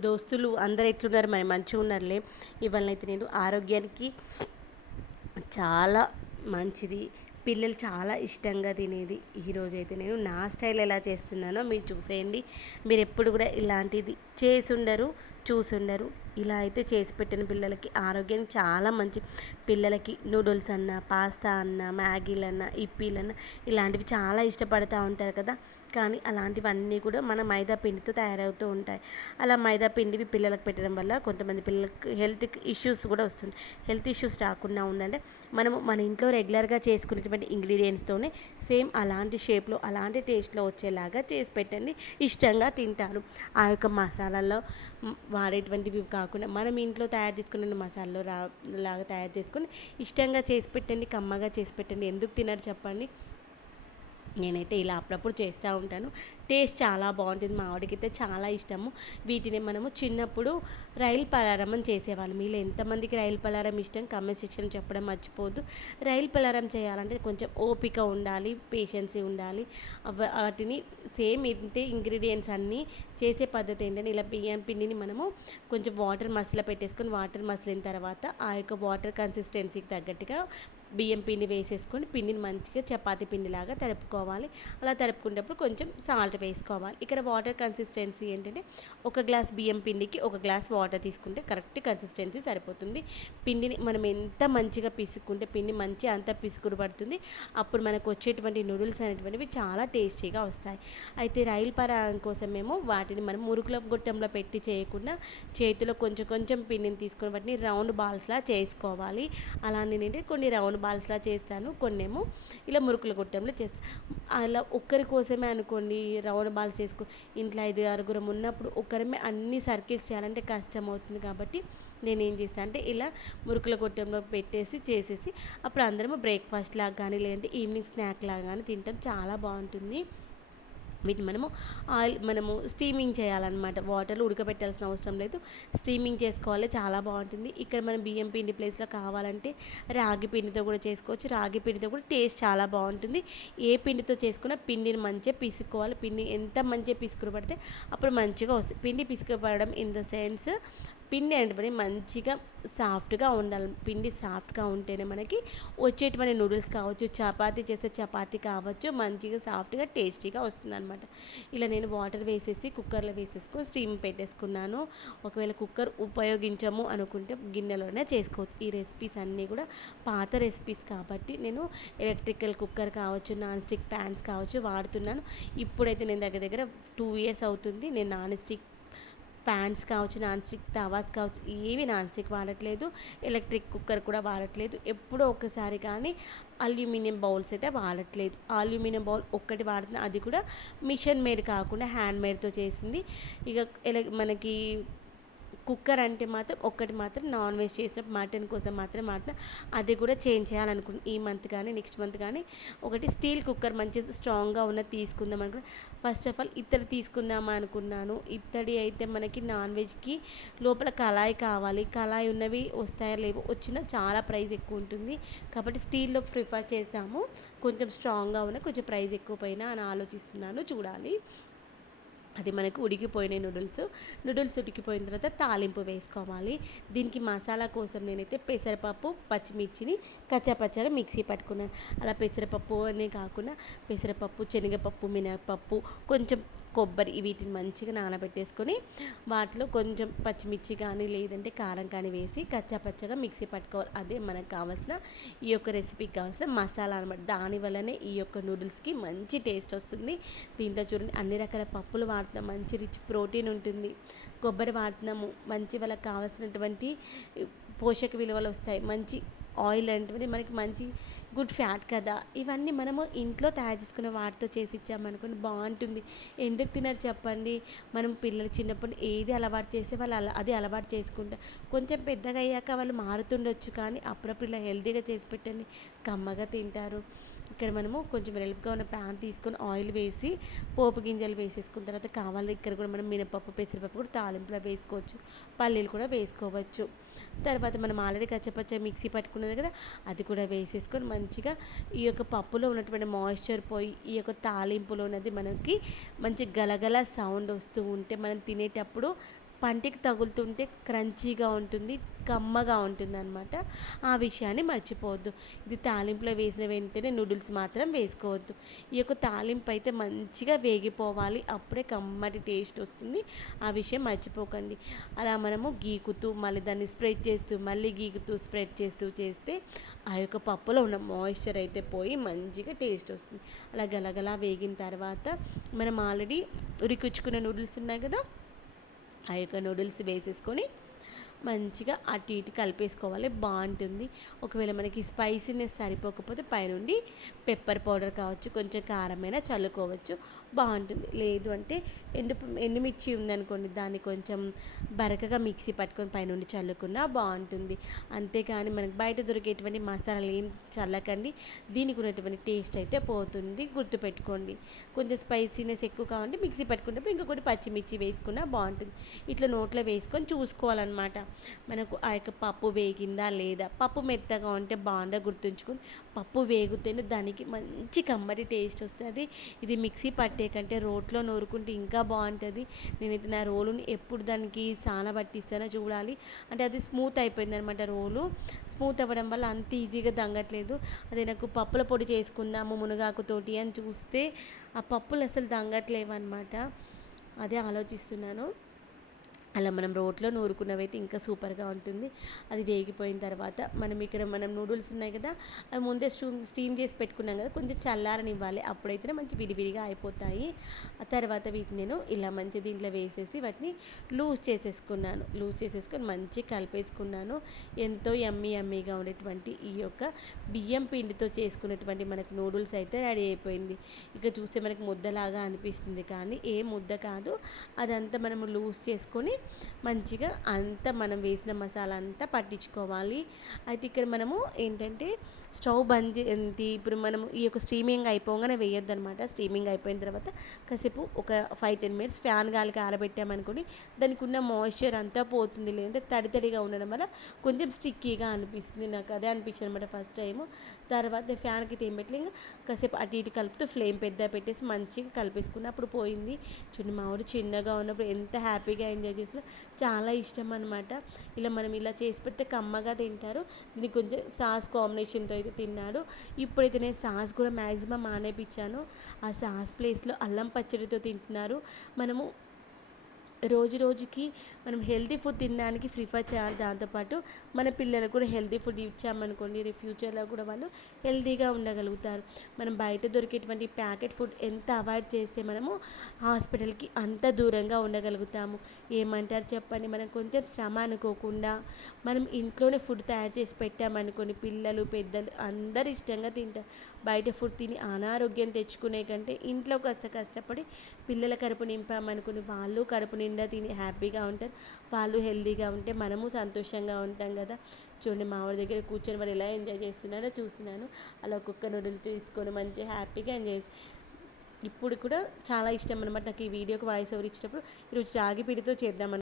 దోస్తులు అందరు ఎట్లున్నారు? మరి మంచిగా ఉన్నారులే. ఇవాళనైతే నేను ఆరోగ్యానికి చాలా మంచిది. పిల్లలు చాలా ఇష్టంగా తినేది ఈరోజైతే నేను. నా స్టైల్ ఎలా చేస్తున్నానో మీరు చూసేయండి. మీరు ఎప్పుడు కూడా ఇలాంటిది చేసి ఉండరు. చూసి ఉండరు. ఇలా అయితే చేసి పెట్టిన పిల్లలకి ఆరోగ్యానికి చాలా మంచి పిల్లలకి నూడిల్స్ అన్న పాస్తా అన్న మ్యాగీలన్న ఇప్పీలన్న ఇలాంటివి చాలా ఇష్టపడుతూ ఉంటారు కదా. కానీ అలాంటివన్నీ కూడా మన మైదా పిండితో తయారవుతూ ఉంటాయి. అలా మైదా పిండివి పిల్లలకు పెట్టడం వల్ల కొంతమంది పిల్లలకు హెల్త్ ఇష్యూస్ కూడా వస్తుంటాయి. హెల్త్ ఇష్యూస్ రాకుండా ఉండాలంటే మనము మన ఇంట్లో రెగ్యులర్గా చేసుకునేటువంటి ఇంగ్రీడియంట్స్తోనే సేమ్ అలాంటి షేప్లో అలాంటి టేస్ట్లో వచ్చేలాగా చేసి పెట్టండి. ఇష్టంగా తింటారు. ఆ యొక్క మసాలాల్లో వాడేటువంటివి కాకుండా మనం ఇంట్లో తయారు చేసుకున్న మసాలాలో రా లాగా తయారు చేసుకొని ఇష్టంగా చేసి పెట్టండి కమ్మగా చేసి పెట్టండి. ఎందుకు తినరు చెప్పండి? నేనైతే ఇలా అప్పుడప్పుడు చేస్తూ ఉంటాను. టేస్ట్ చాలా బాగుంటుంది. మా ఆవిడకైతే చాలా ఇష్టము. వీటిని మనము చిన్నప్పుడు రైలు పలారం అని చేసేవాళ్ళం. మీరు ఎంతమందికి రైలు పలారం ఇష్టం కమెంట్ సెక్షన్ చెప్పడం మర్చిపోద్దు రైలు పలారం చేయాలంటే కొంచెం ఓపిక ఉండాలి పేషెన్సీ ఉండాలి. వాటిని సేమ్ ఇంతే ఇంగ్రీడియంట్స్ అన్నీ చేసే పద్ధతి ఏంటంటే ఇలా బియ్యం పిండిని మనము కొంచెం వాటర్ మసాలా పెట్టేసుకొని వాటర్ మసిలిన తర్వాత ఆ యొక్క వాటర్ కన్సిస్టెన్సీకి తగ్గట్టుగా బియ్యం పిండి వేసేసుకొని పిండిని మంచిగా చపాతి పిండిలాగా తడుపుకోవాలి అలా తడుపుకునేటప్పుడు కొంచెం సాల్ట్ వేసుకోవాలి. ఇక్కడ వాటర్ కన్సిస్టెన్సీ ఏంటంటే ఒక గ్లాస్ బియ్యం పిండికి ఒక గ్లాస్ వాటర్ తీసుకుంటే కరెక్ట్ కన్సిస్టెన్సీ సరిపోతుంది. పిండిని మనం ఎంత మంచిగా పిసుక్కుంటే పిండి మంచి అంత పిసుకుడు పడుతుంది. అప్పుడు మనకు వచ్చేటువంటి నూడిల్స్ అనేటువంటివి చాలా టేస్టీగా వస్తాయి. అయితే రైలు పరారం కోసం మేము వాటిని మనం మురుకుల గొట్టంలో పెట్టి చేయకుండా చేతిలో కొంచెం కొంచెం పిండిని తీసుకొని వాటిని రౌండ్ బాల్స్లా చేసుకోవాలి. అలా నేనంటే కొన్ని రౌండ్ బాల్స్లా చేస్తాను కొన్నేమో ఇలా మురుకుల గొట్టంలో చేస్తాను అలా ఒక్కరి కోసమే అనుకోండి రౌండ్ బాల్స్ చేసుకో ఇంట్లో ఐదు ఆరుగురం ఉన్నప్పుడు ఒక్కరమే అన్ని సర్కిల్స్ చేయాలంటే కష్టం అవుతుంది కాబట్టి నేను ఏం చేస్తాను అంటే ఇలా మురుకుల గొట్టంలో పెట్టేసి చేసేసి అప్పుడు అందరము బ్రేక్ఫాస్ట్ లాగా కానీ లేదంటే ఈవినింగ్ స్నాక్ లాగా కానీ తింటాం చాలా బాగుంటుంది. వీటిని మనము ఆయిల్ మనము స్టీమింగ్ చేయాలన్నమాట. వాటర్లో ఉడకబెట్టాల్సిన అవసరం లేదు. స్టీమింగ్ చేసుకోవాలి చాలా బాగుంటుంది. ఇక్కడ మనం బియ్యం పిండి ప్లేస్లో కావాలంటే రాగి పిండితో కూడా చేసుకోవచ్చు. రాగి పిండితో కూడా టేస్ట్ చాలా బాగుంటుంది. ఏ పిండితో చేసుకున్నా పిండిని మంచిగా పిసుకోవాలి పిండి ఎంత మంచిగా పిసుకులు పడితే అప్పుడు మంచిగా వస్తుంది పిండి పిసుకుపడడం ఇన్ ద సెన్స్ పిండి అనేటువంటి మంచిగా సాఫ్ట్గా ఉండాలి. పిండి సాఫ్ట్గా ఉంటేనే మనకి వచ్చేటువంటి నూడిల్స్ కావచ్చు చపాతీ చేసే చపాతీ కావచ్చు మంచిగా సాఫ్ట్గా టేస్టీగా వస్తుంది అనమాట ఇలా నేను వాటర్ వేసేసి కుక్కర్లో వేసేసుకొని స్టీమ్ పెట్టేసుకున్నాను. ఒకవేళ కుక్కర్ ఉపయోగించము అనుకుంటే గిన్నెలోనే చేసుకోవచ్చు. ఈ రెసిపీస్ అన్నీ కూడా పాత రెసిపీస్ కాబట్టి నేను ఎలక్ట్రికల్ కుక్కర్ కావచ్చు నాన్ స్టిక్ ప్యాన్స్ కావచ్చు వాడుతున్నాను. ఇప్పుడైతే నేను దగ్గర దగ్గర టూ ఇయర్స్ అవుతుంది. నేను నాన్ స్టిక్ ప్యాన్స్ కావచ్చు నాన్ స్టిక్ తవాస్ కావచ్చు ఏవి నాన్ స్టిక్ వాడట్లేదు. ఎలక్ట్రిక్ కుక్కర్ కూడా వాడట్లేదు. ఎప్పుడో ఒకసారి కానీ అల్యూమినియం బౌల్స్ అయితే వాడట్లేదు. అల్యూమినియం బౌల్ ఒక్కటి వాడుతున్నా అది కూడా మిషన్ మేడ్ కాకుండా హ్యాండ్ మేడ్తో చేసింది. ఇక ఎల మనకి కుక్కర్ అంటే మాత్రం ఒక్కటి మాత్రం నాన్ వెజ్ చేసిన మటన్ కోసం మాత్రం మాట అది కూడా చేంజ్ చేయాలనుకుంటున్నాను ఈ మంత్ కానీ నెక్స్ట్ మంత్ కానీ ఒకటి స్టీల్ కుక్కర్ మంచి స్ట్రాంగ్గా ఉన్నది తీసుకుందాం అనుకున్నాను ఫస్ట్ ఆఫ్ ఆల్ ఇత్తడి తీసుకుందామా అనుకున్నాను. ఇత్తడి అయితే మనకి నాన్ వెజ్కి లోపల కళాయి కావాలి. కళాయి ఉన్నవి వస్తాయో లేవో వచ్చినా చాలా ప్రైస్ ఎక్కువ ఉంటుంది. కాబట్టి స్టీల్లో ప్రిఫర్ చేస్తాము. కొంచెం స్ట్రాంగ్గా ఉన్న కొంచెం ప్రైస్ ఎక్కువ పోయినా అని ఆలోచిస్తున్నాను. చూడాలి. అది మనకు ఉడికిపోయిన నూడిల్స్. నూడిల్స్ ఉడికిపోయిన తర్వాత తాలింపు వేసుకోవాలి. దీనికి మసాలా కోసం నేనైతే పెసరపప్పు పచ్చిమిర్చిని కచ్చాపచ్చగా మిక్సీ పట్టుకున్నాను. అలా పెసరపప్పు అనే కాకుండా పెసరపప్పు శనగపప్పు మినపప్పు కొంచెం కొబ్బరి వీటిని మంచిగా నానబెట్టేసుకొని వాటిలో కొంచెం పచ్చిమిర్చి కానీ లేదంటే కారం కానీ వేసి కచ్చా పచ్చగా మిక్సీ పట్టుకోవాలి. అదే మనకు కావాల్సిన ఈ యొక్క రెసిపీకి కావాల్సిన మసాలా అనమాట దానివల్లనే ఈ యొక్క నూడిల్స్కి మంచి టేస్ట్ వస్తుంది. దీంట్లో చూడండి అన్ని రకాల పప్పులు వాడుతున్నాం. మంచి రిచ్ ప్రోటీన్ ఉంటుంది. కొబ్బరి వాడుతున్నాము. మంచి వాళ్ళకి కావాల్సినటువంటి పోషక విలువలు వస్తాయి. మంచి ఆయిల్ అంటే మనకి మంచి గుడ్ ఫ్యాట్ కదా. ఇవన్నీ మనము ఇంట్లో తయారు చేసుకునే వాటితో చేసి ఇచ్చామనుకోండి బాగుంటుంది. ఎందుకు తినరు చెప్పండి. మనం పిల్లలు చిన్నప్పుడు ఏది అలవాటు చేస్తే వాళ్ళు అలా అది అలవాటు చేసుకుంటారు. కొంచెం పెద్దగా అయ్యాక వాళ్ళు మారుతుండొచ్చు కానీ అప్పుడప్పుడు ఇలా హెల్తీగా చేసి పెట్టండి. కమ్మగా తింటారు. ఇక్కడ మనము కొంచెం వెలుపుగా ఉన్న ప్యాన్ తీసుకొని ఆయిల్ వేసి పోపు గింజలు వేసేసుకున్న తర్వాత కావాలి ఇక్కడ కూడా మనం మినపప్పు పెసరపప్పు కూడా తాలింపులో వేసుకోవచ్చు. పల్లీలు కూడా వేసుకోవచ్చు. తర్వాత మనం ఆల్రెడీ కచ్చపచ్చ మిక్సీ పట్టుకున్నది కదా అది కూడా వేసేసుకొని మంచిగా ఈ యొక్క పప్పులో ఉన్నటువంటి మాయిశ్చర్ పోయి ఈ యొక్క తాలింపులో ఉన్నది మనకి మంచి గలగల సౌండ్ వస్తూ ఉంటే మనం తినేటప్పుడు పంటికి తగులుతుంటే క్రంచీగా ఉంటుంది కమ్మగా ఉంటుంది అనమాట ఆ విషయాన్ని మర్చిపోవద్దు. ఇది తాలింపులో వేసిన వెంటనే నూడిల్స్ మాత్రం వేసుకోవద్దు. ఈ యొక్క తాలింపు అయితే మంచిగా వేగిపోవాలి. అప్పుడే కమ్మటి టేస్ట్ వస్తుంది. ఆ విషయం మర్చిపోకండి. అలా మనము గీకుతూ మళ్ళీ దాన్ని స్ప్రెడ్ చేస్తూ మళ్ళీ గీకుతూ స్ప్రెడ్ చేస్తూ చేస్తే ఆ యొక్క పప్పులో ఉన్న మాయిశ్చర్ అయితే పోయి మంచిగా టేస్ట్ వస్తుంది. అలా గలగలా వేగిన తర్వాత మనం ఆల్రెడీ ఉరికిచ్చుకున్న నూడిల్స్ ఉన్నాయి కదా ఆ యొక్క నూడిల్స్ వేసేసుకొని మంచిగా అటు ఇటు కలిపేసుకోవాలి. బాగుంటుంది. ఒకవేళ మనకి స్పైసీనెస్ సరిపోకపోతే పైనుండి పెప్పర్ పౌడర్ కావచ్చు కొంచెం కారమైనా చల్లుకోవచ్చు. బాగుంటుంది. లేదు అంటే ఎండు ఎండుమిర్చి ఉందనుకోండి దాన్ని కొంచెం బరకగా మిక్సీ పట్టుకొని పైనుండి చల్లుకున్నా బాగుంటుంది. అంతేకాని మనకు బయట దొరికేటువంటి మసాలాలు ఏం చల్లకండి దీనికి ఉన్నటువంటి టేస్ట్ అయితే పోతుంది. గుర్తుపెట్టుకోండి. కొంచెం స్పైసీనెస్ ఎక్కువ కావాలంటే మిక్సీ పట్టుకున్నప్పుడు ఇంకా కొన్ని పచ్చిమిర్చి వేసుకున్నా బాగుంటుంది. ఇట్లా నోట్లో వేసుకొని చూసుకోవాలన్నమాట. మనకు ఆ యొక్క పప్పు వేగిందా లేదా పప్పు మెత్తగా ఉంటే బాగుందా గుర్తుంచుకొని పప్పు వేగితేనే దానికి మంచి కమ్మటి టేస్ట్ వస్తుంది. ఇది మిక్సీ పట్టే కంటే రోట్లో నూరుకుంటే ఇంకా బాగుంటుంది. నేనైతే నా రోలుని ఎప్పుడు దానికి సాన పట్టిస్తానో చూడాలి. అంటే అది స్మూత్ అయిపోయింది అనమాట రోలు. స్మూత్ అవ్వడం వల్ల అంత ఈజీగా దంగట్లేదు. అదే నాకు పప్పుల పొడి చేసుకుందాము మునగాకుతోటి అని చూస్తే ఆ పప్పులు అసలు దంగట్లేవు అనమాట అదే ఆలోచిస్తున్నాను. అలా మనం రోట్లో నూరుకున్నవైతే ఇంకా సూపర్గా ఉంటుంది. అది వేగిపోయిన తర్వాత మనం ఇక్కడ మనం నూడిల్స్ ఉన్నాయి కదా అవి ముందే స్టూమ్ స్టీమ్ చేసి పెట్టుకున్నాం కదా కొంచెం చల్లారని ఇవ్వాలి అప్పుడైతేనే మంచి విడివిడిగా అయిపోతాయి. ఆ తర్వాత వీటిని నేను ఇలా మంచి దీంట్లో వేసేసి వాటిని లూజ్ చేసేసుకున్నాను. లూజ్ చేసేసుకొని మంచి కలిపేసుకున్నాను. ఎంతో ఎమ్మీ ఎమ్మీగా ఉండేటువంటి ఈ యొక్క బియ్యం పిండితో చేసుకున్నటువంటి మనకు నూడిల్స్ అయితే రెడీ అయిపోయింది. ఇక చూస్తే మనకు ముద్దలాగా అనిపిస్తుంది కానీ ఏ ముద్ద కాదు. అదంతా మనము లూజ్ చేసుకొని మంచిగా అంతా మనం వేసిన మసాలా అంతా పట్టించుకోవాలి. అయితే ఇక్కడ మనము ఏంటంటే స్టవ్ బంద్ చేసి ఇప్పుడు మనం ఈ యొక్క స్టీమింగ్ అయిపోగానే వేయొద్దు అనమాట స్టీమింగ్ అయిపోయిన తర్వాత కాసేపు ఒక ఫైవ్ టెన్ మినిట్స్ ఫ్యాన్ గాలికి ఆరబెట్టామనుకోండి దానికి ఉన్న మాయిశ్చర్ అంతా పోతుంది. లేదంటే తడి తడిగా ఉండడం వల్ల కొంచెం స్టిక్కీగా అనిపిస్తుంది. నాకు అదే అనిపించింది అనమాట ఫస్ట్ టైము. తర్వాత ఫ్యాన్కి తీయబెట్టి ఇంకా కాసేపు అటు ఇటు కలుపుతూ ఫ్లేమ్ పెద్ద పెట్టేసి మంచిగా కలిపేసుకున్నప్పుడు పోయింది. చూడండి ఊరు చిన్నగా ఉన్నప్పుడు ఎంత హ్యాపీగా ఎంజాయ్ చేసి చేసినా చాలా ఇష్టం అనమాట ఇలా మనం ఇలా చేసి పెడితే కమ్మగా తింటారు. దీనికి కొంచెం సాస్ కాంబినేషన్తో అయితే తిన్నాడు. ఇప్పుడైతే నేను సాస్ కూడా మ్యాక్సిమం మానేపించాను ఆ సాస్ ప్లేస్లో అల్లం పచ్చడితో తింటున్నారు. మనము రోజు రోజుకి మనం హెల్తీ ఫుడ్ తినడానికి ప్రిఫర్ చేయాలి. దాంతోపాటు మన పిల్లలకు కూడా హెల్తీ ఫుడ్ ఇచ్చామనుకోండి రేపు ఫ్యూచర్లో కూడా వాళ్ళు హెల్తీగా ఉండగలుగుతారు. మనం బయట దొరికేటువంటి ప్యాకెట్ ఫుడ్ ఎంత అవాయిడ్ చేస్తే మనము హాస్పిటల్కి అంత దూరంగా ఉండగలుగుతాము. ఏమంటారు చెప్పండి? మనం కొంచెం శ్రమ అనుకోకుండా మనం ఇంట్లోనే ఫుడ్ తయారు చేసి పెట్టామనుకోండి పిల్లలు పెద్దలు అందరు ఇష్టంగా తింటారు. బయట ఫుడ్ తిని అనారోగ్యం తెచ్చుకునే కంటే ఇంట్లో కాస్త కష్టపడి పిల్లల కడుపు నింపామనుకుని వాళ్ళు కడుపు నిండా తిని హ్యాపీగా ఉంటారు. వాళ్ళు హెల్దీగా ఉంటే మనము సంతోషంగా ఉంటాం కదా. చూడండి మా వాడి దగ్గర కూర్చొని వాడు ఎలా ఎంజాయ్ చేస్తున్నారో చూసినాను అలా ఒక్కొక్క నూడిల్స్ తీసుకొని మంచిగా హ్యాపీగా ఎంజాయ్ ఇప్పుడు కూడా చాలా ఇష్టం అనమాట నాకు ఈ వీడియోకి వాయిస్ ఓవర్ ఇచ్చినప్పుడు ఈరోజు రాగి పిండితో చేద్దామని